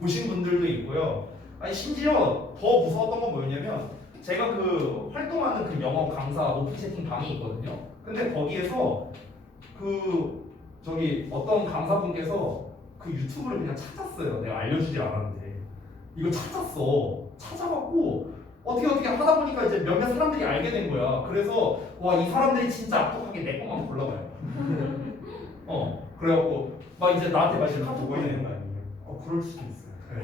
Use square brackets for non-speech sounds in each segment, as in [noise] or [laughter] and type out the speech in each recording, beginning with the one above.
보신 분들도 있고요. 아니 심지어 더 무서웠던 건 뭐였냐면 제가 그 활동하는 그 영어 강사 오픈 채팅 방이 있거든요. 근데 거기에서 그 저기 어떤 강사분께서 그 유튜브를 그냥 찾았어요. 내가 알려주지 않았는데 이거 찾았어. 찾아갖고 어떻게 어떻게 하다 보니까 이제 몇몇 사람들이 알게 된 거야. 그래서 와 이 사람들이 진짜 악독하게 내 것만 골라봐요. [laughs] 어 그래갖고 막 이제 나한테 막 이제 카톡 보내는 거 아니에요? 어 그럴 수도 있어요. [laughs]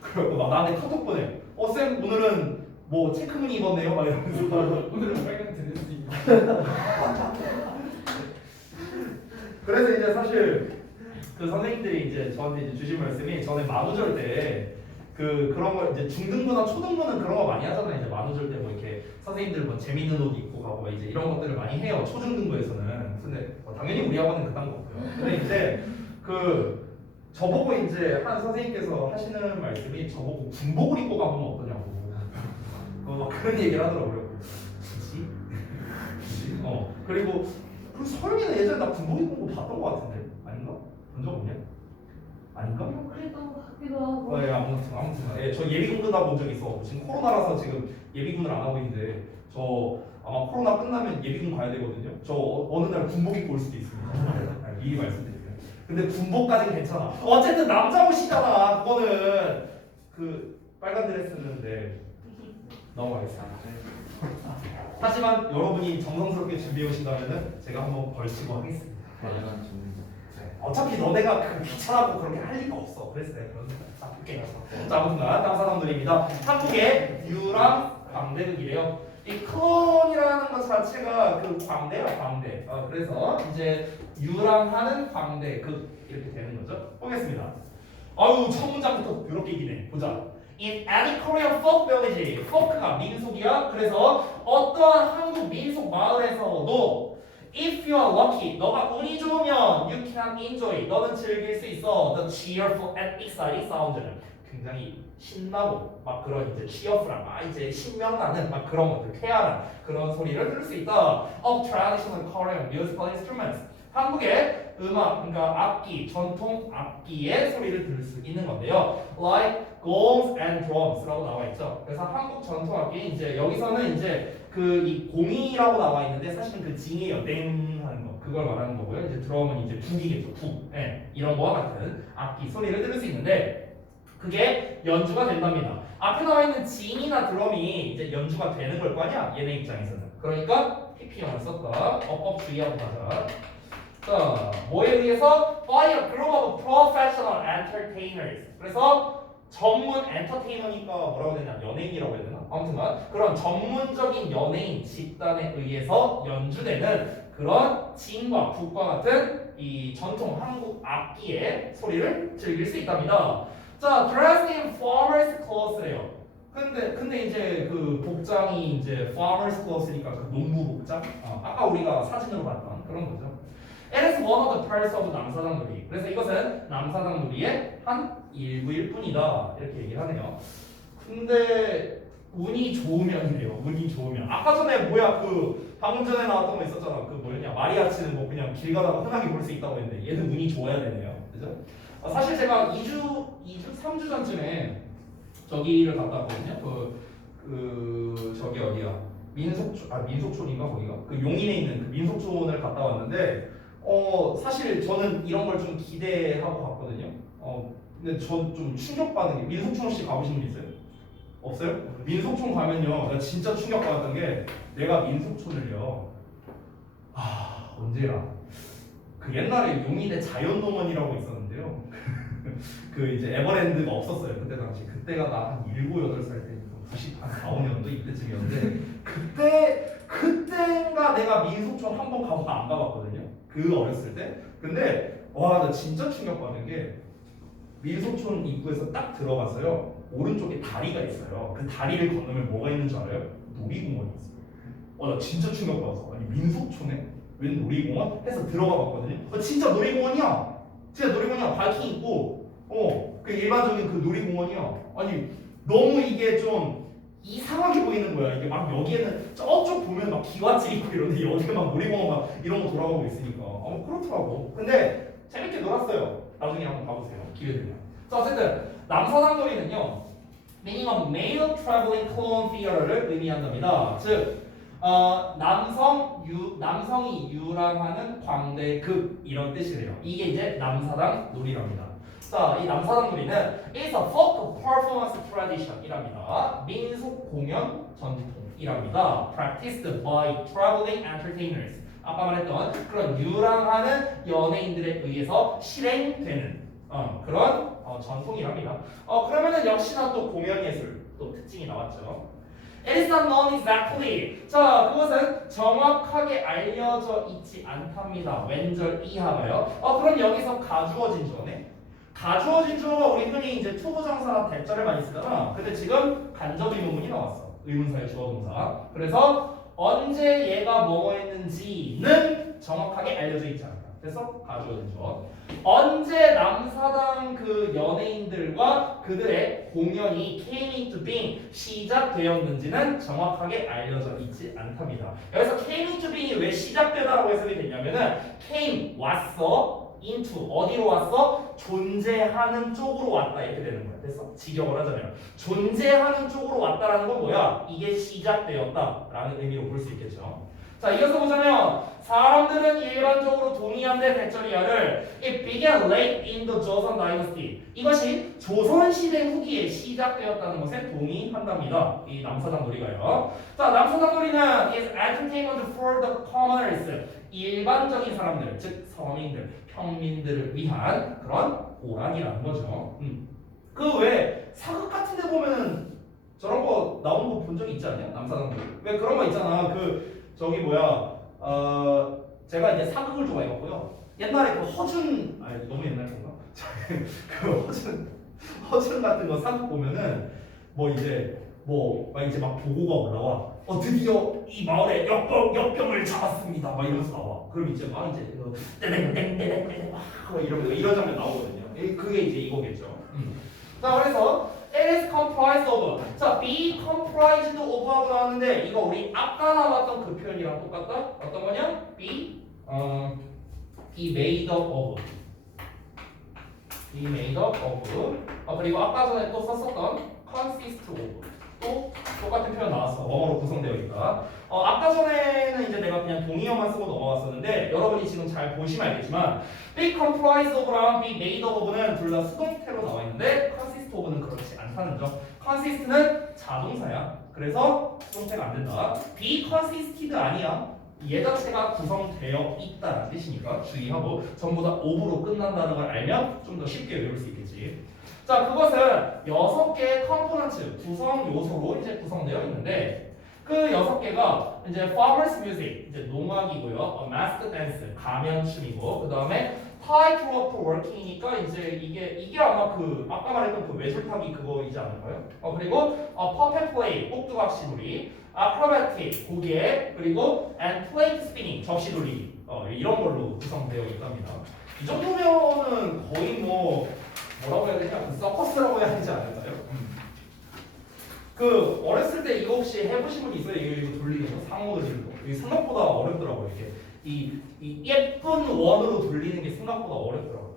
그래갖고 막 나한테 카톡 보내. 어쌤 오늘은 뭐 체크무늬 입었네요. 막 이러면서 [laughs] 오늘은 빨간 드레스입니다. [laughs] 그래서 이제 사실 그 선생님들이 이제 저한테 이제 주신 말씀이 전에 만우절 때 그 그런 걸 이제 중등부나 초등부는 그런 거 많이 하잖아요. 이제 만우절 때 뭐 이렇게 선생님들 뭐 재밌는 옷 입고 가고 막 이제 이런 것들을 많이 해요. 초중등부에서는. 근데 뭐 당연히 우리 학원은 그딴 거 없고요. 근데 이제 그 저보고 이제 한 선생님께서 하시는 말씀이 저보고 군복을 입고 가보면 어떠냐고. 어, 막 그런 얘기를 하더라고요. 굳이? 굳이? 어 그리고 그리고 서영이는 예전에 나 군복 입은 거 봤던 거 같은데 아닌가? 본 적 없냐? 아닌가? 뭐 그랬던 것 같기도 하고 어, 예, 아무튼 아무튼 예, 저 예비군 가본 적 있어. 지금 코로나라서 지금 예비군을 안 하고 있는데 저 아마 코로나 끝나면 예비군 가야 되거든요. 저 어, 어느 날 군복 입고 올 수도 있습니다. 아, 미리 말씀드릴게요. 근데 군복까지는 괜찮아. 어쨌든 남자 옷이잖아. 그거는 그 빨간 드레스는 네 넘어가겠습니다. 하지만 여러분이 정성스럽게 준비해 오신다면은 제가 한번 걸치고 하겠습니다. 빨간 중. 어차피 너네가 그 귀찮아고 그렇게 할 리가 없어. 그래서 내가 그런 생각 딱 볼게 가서. 자, 아무튼 땅 사람들입니다. 한국의 유랑 광대극이래요. 이 클론이라는 것 자체가 그 광대야 광대. 어, 그래서 이제 유랑하는 광대 극 이렇게 되는 거죠. 보겠습니다. 아유 첫 문장부터 더럽게 기네. 보자. In any Korean folk village, folk가 민속이야. 그래서 어떠한 한국 민속 마을에서도 If you are lucky, 너가 운이 좋으면 you can enjoy, 너는 즐길 수 있어 the cheerful and exciting sound는 굉장히 신나고 막 그런 이제 cheerful한 막 이제 신명나는 막 그런 것들 쾌활한 그런 소리를 들을 수 있다 of traditional Korean musical instruments 한국의 음악 그러니까 악기 전통 악기의 소리를 들을 수 있는 건데요 like gongs and drums라고 나와 있죠 그래서 한국 전통 악기 이제 여기서는 이제 그 이 공이라고 나와 있는데 사실은 그 징이에요. 땡 하는 거. 그걸 말하는 거고요. 이제 드럼은 이제 북이겠죠. 북. 예. 이런 거와 같은 악기 소리를 들을 수 있는데 그게 연주가 된답니다. 앞에 나와 있는 징이나 드럼이 이제 연주가 되는 걸 거 아니야? 얘네 입장에서는. 그러니까 PP형을 썼다. 어법 주의하고 가자. 자, 뭐에 의해서 by a group of professional entertainers. 그래서 전문 엔터테이너니까 뭐라고 해야 되냐 연예인이라고 해야 되나 아무튼간 그런 전문적인 연예인 집단에 의해서 연주되는 그런 진과 북과 같은 이 전통 한국 악기의 소리를 즐길 수 있답니다. 자, dressed in farmer's clothes래요. 근데 근데 이제 그 복장이 이제 farmer's clothes니까 그 농부 복장. 어, 아까 우리가 사진으로 봤던 그런 거죠. It is one of the parts of 남사당 놀이. 그래서 이것은 남사당 놀이의 한 일부일 뿐이다. 이렇게 얘기를 하네요. 근데 운이 좋으면이래요. 운이 좋으면. 아까 전에 뭐야 그 방금 전에 나왔던 거 있었잖아. 그 뭐였냐 마리아 치는 뭐 그냥 길 가다가 흔하게 볼 수 있다고 했는데 얘는 운이 좋아야 되네요. 그죠? 어, 사실 제가 2주 2주 3주 전쯤에 저기를 갔다 왔거든요. 그, 그 저기 어디야? 민속촌 아 민속촌인가 거기가? 그 용인에 있는 그 민속촌을 갔다 왔는데 어 사실 저는 이런 걸 좀 기대하고 갔거든요. 어 근데 전 좀 충격받은 게 민속촌 혹시 가보신 분 있어요? 없어요? 민속촌 가면요, 나 진짜 충격받았던 게 내가 민속촌을요. 아 언제라? 그 옛날에 용인에 자연농원이라고 있었는데요. 그 이제 에버랜드가 없었어요 그때 당시. 그때가 나한 일곱 여덟 살 때니까 90한 4, 5년도 이때쯤이었는데 그때 그때가 내가 민속촌 한 번 가고 안 가봤거든요. 그 어렸을 때. 근데 와 나 진짜 충격받은 게 민속촌 입구에서 딱 들어가서요 오른쪽에 다리가 있어요. 그 다리를 건너면 뭐가 있는 줄 알아요? 놀이공원이 있어요. 와 나 진짜 충격받았어. 아니 민속촌에 웬 놀이공원? 해서 들어가 봤거든요. 어, 진짜 놀이공원이야. 진짜 놀이공원이야. 바이킹 있고 어 그 일반적인 그 놀이공원이야. 아니 너무 이게 좀 이상하게 보이는 거야. 이게 막 여기에는 저쪽 보면 막 기와집 있고 이런데 여기가 막 놀이공원 막 이런 거 돌아가고 있으니까 어 그렇더라고. 근데 재밌게 놀았어요. 나중에 한번 가보세요. 기회 되면. 자 어쨌든 meaning of male traveling clone theater를 의미한답니다. 즉 어, 남성 유 남성이 유람하는 광대극 이런 뜻이래요. 이게 이제 남사당 놀이랍니다. 자, 이 남사당 놀이는 is a folk performance tradition이랍니다. 민속 공연 전통이랍니다. practiced by traveling entertainers. 아까 말했던 그런 유랑하는 연예인들에 의해서 실행되는 어, 그런 어, 전통이랍니다. 어, 그러면은 역시나 또 공연 예술 또 특징이 나왔죠. It is not known exactly. 자, 그것은 정확하게 알려져 있지 않답니다. 왼절 이하가요. 어, 그럼 여기서 가주어진 주어네. 가주어진 주어가 우리 흔히 이제 투부정사 대절을 많이 쓰잖아. 근데 지금 간접 의문문이 나왔어. 의문사의 주어 동사. 그래서 언제 얘가 뭐뭐 했는지는 정확하게 알려져 있지 않다. 그래서 가주어진 주어. 언제 남사당 그 연예인들과 그들의 공연이 came into being 시작되었는지는 정확하게 알려져 있지 않답니다. 여기서 came into being이 왜 시작되다라고 해석이 되냐면은 came 왔어 into 어디로 왔어 존재하는 쪽으로 왔다 이렇게 되는 거야. 됐어? 직역을 하잖아요. 존재하는 쪽으로 왔다라는 건 뭐야? 이게 시작되었다라는 의미로 볼 수 있겠죠. 자 이어서 보자면 사람들은 일반적으로 동의한대 대절이야를 It began late in the Joseon Dynasty 이것이 조선 시대 후기에 시작되었다는 것에 동의한답니다. 이 남사당 놀이가요. 자 남사당 놀이는 is entertainment for the commoners 일반적인 사람들 즉 서민들 평민들을 위한 그런 오락이라는 거죠. 음. 그왜 사극 같은 데 보면은 저런 거 나오는 거 본 적 있지 않냐? 남사당 놀이. 왜 그런 거 있잖아. 그 저기 뭐야 어 제가 이제 사극을 좋아해갖고요 옛날에 그 허준 아니 너무 옛날 건가 [laughs] 그 허준 허준 같은 거 사극 보면은 뭐 이제 뭐 막 이제 막 보고가 올라와 어 드디어 이 마을에 역병 역병을 잡았습니다 막 이러면서 나와 그럼 이제 막 이제 그 떼댕떼댕떼댕떼댕 막 이러면서 이런 장면 나오거든요 이- 그게 이제 이거겠죠 음. 자 그래서 It is comprised of. 자, be comprised of하고 나왔는데 이거 우리 아까 나왔던 그 표현이랑 똑같다. 어떤 거냐? be 어, be made up of. be made up of. 어, 그리고 아까 전에 또 썼었던 consist of. 또 똑같은 표현 나왔어. 뭐뭐로 구성되어 있다. 어, 아까 전에는 이제 내가 그냥 동의어만 쓰고 넘어갔었는데 여러분이 지금 잘 보시면 알겠지만 be comprised of랑 be made of는 둘 다 수동태로 나와 있는데 consist of는 그렇지 않다는 점. consist는 자동사야. 그래서 수동태가 안 된다. be consisted 아니야. 얘 자체가 구성되어 있다는 뜻이니까 주의하고 전부 다 of로 끝난다는 걸 알면 좀 더 쉽게 외울 수 있겠지. 자, 그것은 여섯 개의 컴포넌트 구성 요소로 이제 구성되어 있는데 그 여섯 개가 이제 farmers music 이제 농악이고요, a masked dance 가면춤이고 그 다음에 tightrope working이니까 이제 이게 이게 아마 그 아까 말했던 그 외줄타기 그거이지 않을까요? 어 그리고 어 puppet play 꼭두각시놀이, acrobatic 고개 그리고 and plate spinning 접시 돌리기 어 이런 걸로 구성되어 있답니다. 이 정도면은 거의 뭐 뭐라고 해야 되냐 그 서커스라고 해야 되지 않을까요? 그 어렸을 때 이거 혹시 해보신 분 있어요? 이거, 이거 돌리는 거? 상호 돌리는 거? 이게 생각보다 어렵더라고요. 이렇게 이, 이 예쁜 원으로 돌리는 게 생각보다 어렵더라고요.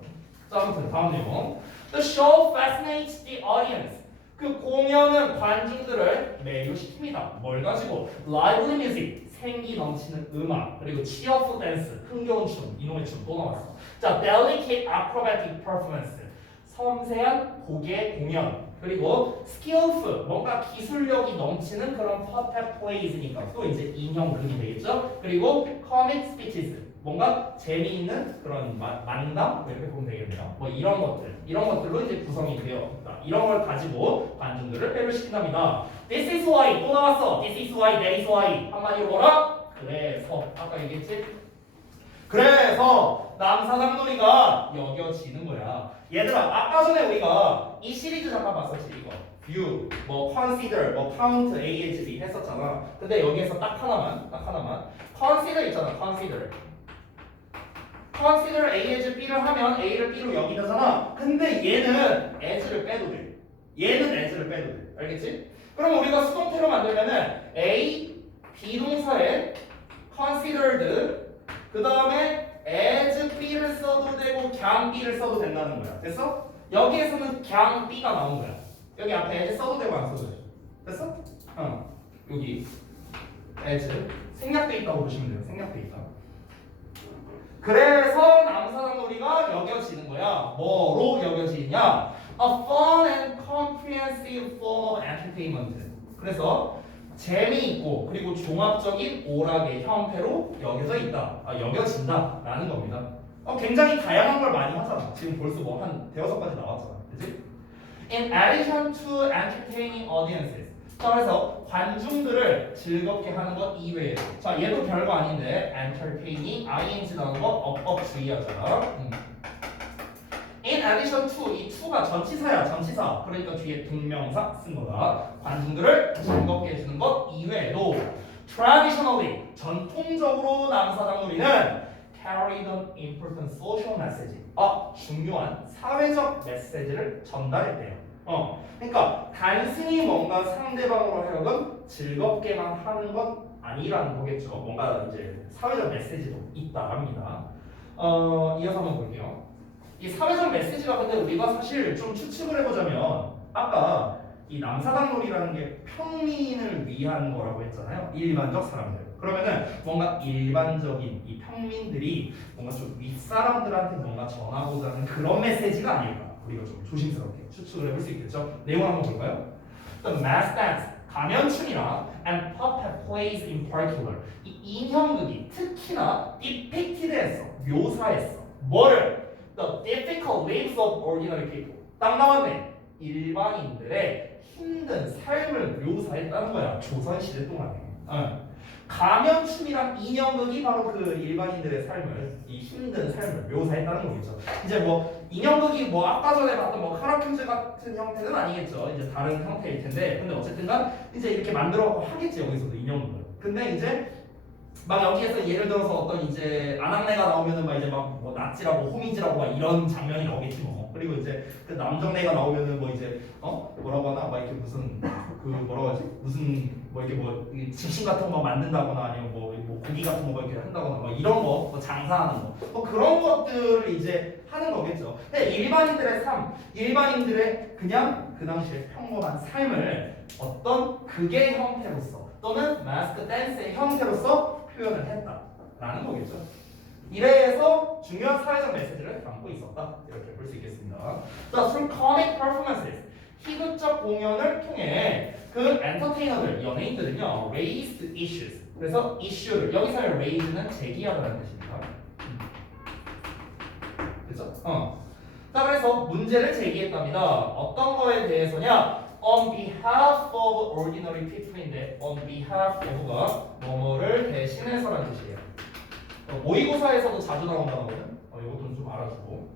자 아무튼 다음 내용 The show fascinates the audience. 그 공연은 관중들을 매료시킵니다. 뭘 가지고? lively music 생기 넘치는 음악 그리고 cheerful dance 흥겨운 춤 이놈의 춤 또 나왔어. 자 delicate acrobatic performance 섬세한 고개 공연 그리고 skillful 뭔가 기술력이 넘치는 그런 puppet plays니까 또 이제 인형극이 되겠죠? 그리고 comic speeches 뭔가 재미있는 그런 마- 만담 뭐 이렇게 보면 되겠네요. 뭐 이런 것들 이런 것들로 이제 구성이 되어 있다 이런 걸 가지고 관중들을 배려시킨답니다. This is why 또 나왔어. This is why that is why. 한마디로 뭐라? 그래서. 아까 얘기했지? 그래서 남사당놀이가 여겨지는 거야. 얘들아, 아까 전에 우리가 이 시리즈 잠깐 봤었지 이거. view, 뭐 consider, 뭐 count, A, H, B 했었잖아. 근데 여기에서 딱 하나만, 딱 하나만. consider 있잖아, consider. consider A, H, B를 하면 A를 B로 여기잖아. 근데 얘는 as를 빼도 돼. 얘는 as를 빼도 돼. 알겠지? 그럼 우리가 수동태로 만들면은 A, 비동사에 considered 그 다음에 as B를 써도 되고 can B를 써도 된다는 거야. 됐어? 여기에서는 그냥 B가 나온 거야. 여기 앞에 써도 되고 안 써도 돼. 됐어? 어. 여기 as 생략돼 있다고 보시면 돼요. 생략돼 있다. 그래서 남사당놀이가 여겨지는 거야. 뭐로 여겨지냐? A fun and comprehensive form of entertainment. 그래서 재미있고 그리고 종합적인 오락의 형태로 여겨져 있다. 아, 여겨진다 라는 겁니다. 어, 굉장히 다양한 걸 많이 하잖아. 지금 벌써 뭐 한 대여섯 가지 나왔잖아. 그지? In addition to entertaining audiences. 자, 그래서 관중들을 즐겁게 하는 것 이외에 자, 얘도 별거 아닌데 entertaining ing 나오는 거 어법 주의하자. 음. In addition to 이 to가 전치사야 전치사. 그러니까 뒤에 동명사 쓴 거다. 관중들을 즐겁게 해주는 것 이외에도 traditionally 전통적으로 남사당놀이는 carried an important social message 아 중요한 사회적 메시지를 전달했대요. 어 그러니까 단순히 뭔가 상대방으로 하여금 즐겁게만 하는 건 아니라는 거겠죠. 뭔가 이제 사회적 메시지도 있다 합니다. 어 이어서 한번 볼게요 이 사회적 메시지가 근데 우리가 사실 좀 추측을 해보자면 아까 이 남사당놀이라는 게 평민을 위한 거라고 했잖아요. 일반적 사람들. 그러면은 뭔가 일반적인 이 평민들이 뭔가 좀 윗사람들한테 뭔가 전하고자 하는 그런 메시지가 아닐까. 우리가 좀 조심스럽게 추측을 해볼 수 있겠죠. 내용 한번 볼까요? The mass dance, 가면춤이나 and puppet plays in particular. 이 인형극이 특히나 depicted했어, 묘사했어. 뭐를? The difficult lives of ordinary people. 딱 나왔네. 일반인들의 힘든 삶을 묘사했다는 거야. 조선 시대 동안에. 어. 가면춤이랑 인형극이 바로 그 일반인들의 삶을 이 힘든 삶을 묘사했다는 거겠죠. 이제 뭐 인형극이 뭐 아까 전에 봤던 뭐 카라큐즈 같은 형태는 아니겠죠. 이제 다른 형태일 텐데 근데 어쨌든 간 이제 이렇게 만들어 하겠지 여기서도 인형극을. 근데 이제 막 여기에서 예를 들어서 어떤 이제 아낙네가 나오면은 막 이제 막뭐 낫지라고 호미지라고 막 이런 장면이 나오겠지 뭐. 그리고 이제 그 남정네가 나오면은 뭐 이제 어? 뭐라고 하나? 막 이렇게 무슨 그 뭐라고 하지? 무슨 뭐 이렇게 뭐 집신 같은 거 만든다거나 아니면 뭐, 뭐 고기 같은 거 이렇게 한다거나 뭐 이런 거 뭐 장사하는 거 뭐 그런 것들을 이제 하는 거겠죠. 근데 일반인들의 삶, 일반인들의 그냥 그 당시에 평범한 삶을 어떤 극의 형태로서 또는 마스크 댄스의 형태로서 표현을 했다라는 거겠죠. 이래서 중요한 사회적 메시지를 담고 있었다 이렇게 볼 수 있겠습니다. 자, comic performances 희극적 공연을 통해 그 엔터테이너들 연예인들은요 raised issues 그래서 이슈를 여기서의 raise는 제기하다는 뜻입니다. 그렇죠? 어. 자, 그래서 문제를 제기했답니다. 어떤 거에 대해서냐? On behalf of ordinary people인데 on behalf of가 뭐뭐를 대신해서라는 뜻이에요. 어, 모의고사에서도 자주 나온 단어거든. 어, 이것도 좀 알아주고.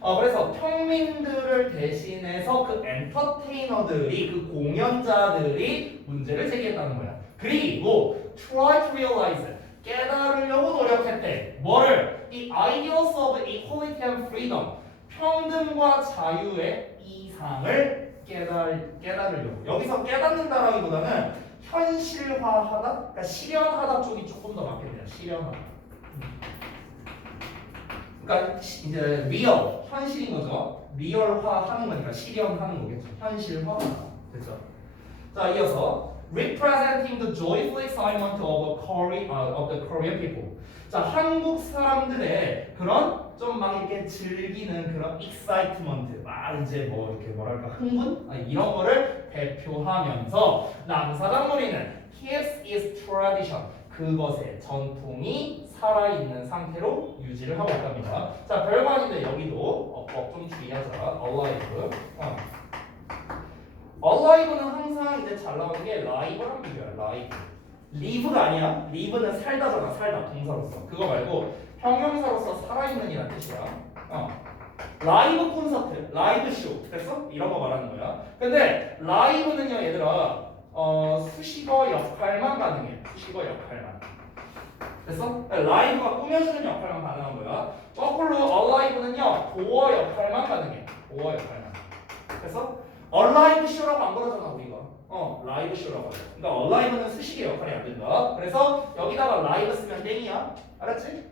어, 그래서 평민들을 대신해서 그 엔터테이너들이 그 공연자들이 문제를 제기했다는 거야. 그리고 try to realize 깨달으려고 노력했대. 뭐를? 이 ideals of equality and freedom 평등과 자유의 이상을 깨달 깨달으려고. 여기서 깨닫는다라기보다는 현실화하다, 그러니까 실현하다 쪽이 조금 더 맞겠네요. 실현하다. 그러니까 시- 이제 리얼 현실인 거죠. 리얼화하는 거니까 실현하는 거겠죠. 현실화하다. 됐죠. 자 이어서 representing the joyful excitement of, a Korea, 아, of the Korean people. 자 한국 사람들의 그런 좀 막 이렇게 즐기는 그런 excitement, 막 이제 뭐 이렇게 뭐랄까 흥분 아, 이런 거를 대표하면서 남사당놀이는 keeps its tradition 그것의 전통이 살아있는 상태로 유지를 하고 있답니다. 자, 아닌데 여기도 어법 좀 주의하자. alive. 어. alive는 항상 이제 잘 나오는 게 live랑 비교야. live. live가 아니야. live는 살다잖아. 살다 동사로서. 그거 말고 형용사로서 살아있는 이란 뜻이야. 어. 라이브 콘서트, 라이브 쇼, 됐어? 이런 거 말하는 거야. 근데 라이브는요, 얘들아, 어, 수식어 역할만 가능해. 수식어 역할만. 됐어? 라이브가 꾸며주는 역할만 가능한 거야. 거꾸로 alive는요, 도어 역할만 가능해. 도어 역할만. 됐어? alive show라고 안 그러잖아, 우리가. 어, 라이브 쇼라고 하죠. 그러니까 alive는 수식의 역할이 안 된다. 그래서 여기다가 live 쓰면 땡이야. 알았지?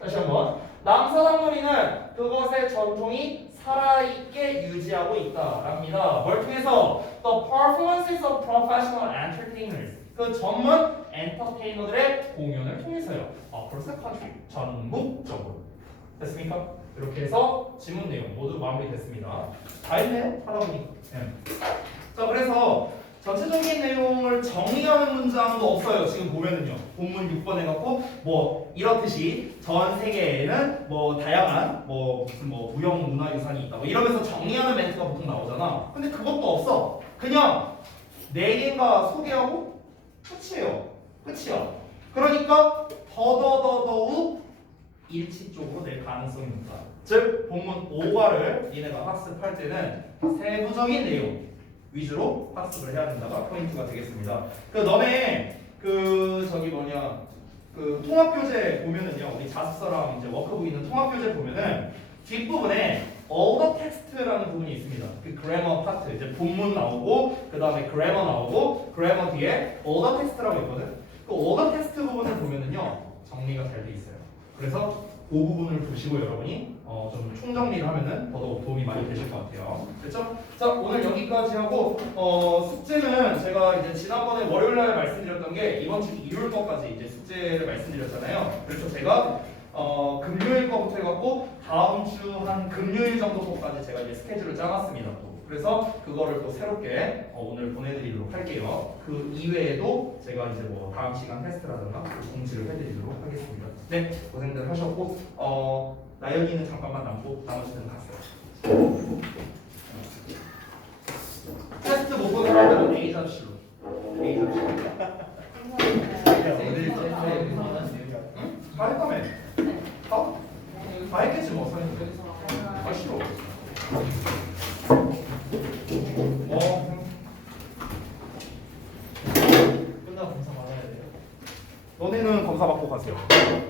다시 한번. 남사당놀이는 그것의 전통이 살아있게 유지하고 있다랍니다. 뭘 통해서 the performances of professional entertainers 그 전문 엔터테이너들의 공연을 통해서요. the country 전국적으로 됐습니까? 이렇게 해서 지문 내용 모두 마무리됐습니다. 다 했네요. 하다 보니까. 네. 자 그래서 전체적인 내용을 정리하는 문장도 없어요. 지금 보면은요. 본문 6번 해갖고 뭐 이렇듯이 전 세계에는 뭐 다양한 뭐 무슨 뭐 무형 문화 유산이 있다. 뭐 이러면서 정리하는 멘트가 보통 나오잖아. 근데 그것도 없어. 그냥 네 개가 소개하고 끝이에요. 끝이야. 그러니까 더더더더욱 일치 쪽으로 낼 가능성이 높다. 즉 본문 5과를 얘네가 학습할 때는 세부적인 내용 위주로 학습을 해야 된다가 포인트가 되겠습니다. 그 너네 그 저기 뭐냐 그 통합 교재 보면은요 우리 자습서랑 이제 워크북 있는 통합 교재 보면은 뒷부분에 the text라는 부분이 있습니다. 그 grammar 파트 이제 본문 나오고 그 다음에 grammar 나오고 grammar 뒤에 the text라고 있거든. 그 the text 부분을 보면은요 정리가 잘 돼 있어요. 그래서 그 부분을 보시고 여러분이 어, 좀 총정리를 하면은 더더욱 도움이 많이 되실 것 같아요. 그렇죠? 자 오늘 여기까지 하고 어, 숙제는 제가 이제 지난번에 월요일 날 말씀드렸던 게 이번 주 일요일 거까지 이제 숙제를 말씀드렸잖아요. 그래서 제가 어, 금요일 거부터 해갖고 다음 주 한 금요일 정도 거까지 제가 이제 스케줄을 짜놨습니다. 또. 그래서 그거를 또 새롭게 어, 오늘 보내드리도록 할게요. 그 이외에도 제가 이제 뭐 다음 시간 테스트라든가 그 공지를 해드리도록 하겠습니다. 네, 고생들 하셨고 어, 나연이는 잠깐만 남고 나머지는 갔어요. 테스트 못 보는 사람들은 A 잡시로. A 잡시로. 응? 다 했다며. 다? 다 했겠지 뭐 선생님. 아 싫어. 어. 끝나고 검사 받